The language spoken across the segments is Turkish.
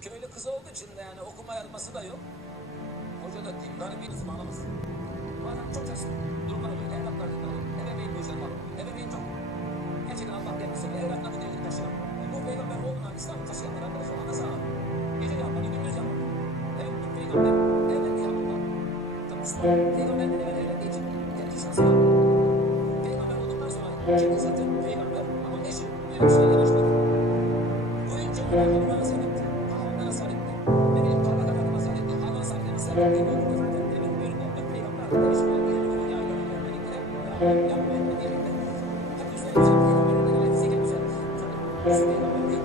köylü kızı olduğu için de yani okuma yazması da yok. Hoca da değil, garip bir zamanımız. Bazen çok ters durumlar oluyor. Evlatlar dinliyor. Ebeveyn bu işler var. Ebeveyn çok. Gerçekten Allah derini söylüyor. Evlatlar bu devrini taşıyan. Bu peygamber olduğuna İslam'ı taşıyanlar arkadaşlar. Ona sağ olun. Gece yapmalı, gündüz yapmalı. Evet, bu peygamber evlendiği yanında. Tabi Müslüman peygamberden evlendiği için iki şansı var. Peygamber olduktan sonra kendi zaten peygamber ama eşi böyle bir şeyle başladı. Boyunca ona münasebet etti. Ondan nasıl etti. Ne bileyim Karakalem nasıl etti. Havan sahibine nasıl etti. Böyle zaten demin bölümde peygamber de eşi böyle bir ya yönetmenlikle yapmayın mı diyerekten. Hep güzel güzel peygamberin de gayet fizik güzel. Tabii şu peygamber değil.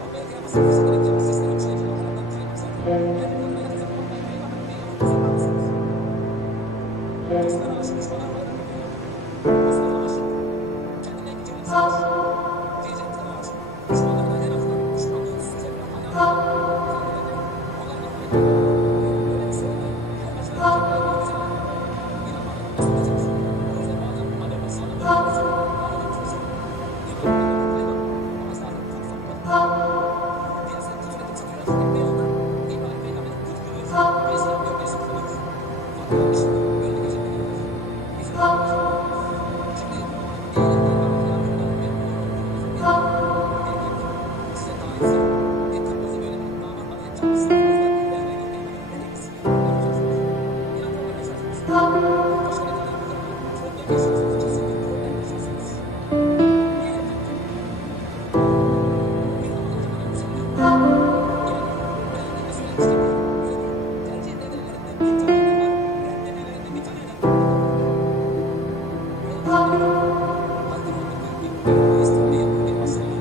Ama belki yapmasın sizlerin gibi sizlerin içine içine haramdan kaymak zaten. Yani bu kadar yatıp olmayı peygamber peygamber zorlar mısınız? Dostlara aşık düşmanlar var mı peygamber? Dostlara aşık. Kendine gidecek insan aşık. Teyzentine aşık. Düşmanlarına en azından düşmanlığın üzerine hala onlarla faydalı. Böyle bir sorun var. Her başına yapacak bir güzel. İnanmadan nasıl olacak? O yüzden bazen madem sağlam bir güzel. Bazen kimse. İnanmadan faydalı. Ama zaten çok sapmadı. Piyasaya küfür edip satıyorlar. Hep beyazlar. İbrahim Peygamber'in küfür görüyoruz. Birisi yapıyor, birisi kılıyoruz. Fatih'in işi böyle geçen biliyoruz. Bizim arkadaşlar. Şimdi diyelim size tarihse kırmızı böyle bir damat bana hep çarpmışsın. Vermeyin Peygamber'in dedekisi. İnan problem yaşarsınız. Başka ne kadar problem yaşarsınız. Kesinlikle problem yaşarsınız. Niye yapacak? Bir zaman hocamın güzelliği. Yani beğendiğinde söylemiştim. Tercih nedenlerinden bir tane de var. Nedenlerinden bir tane de var. Böyle bir tane de var. Halkın olduğu bir İstanbul'ya bir asırlı.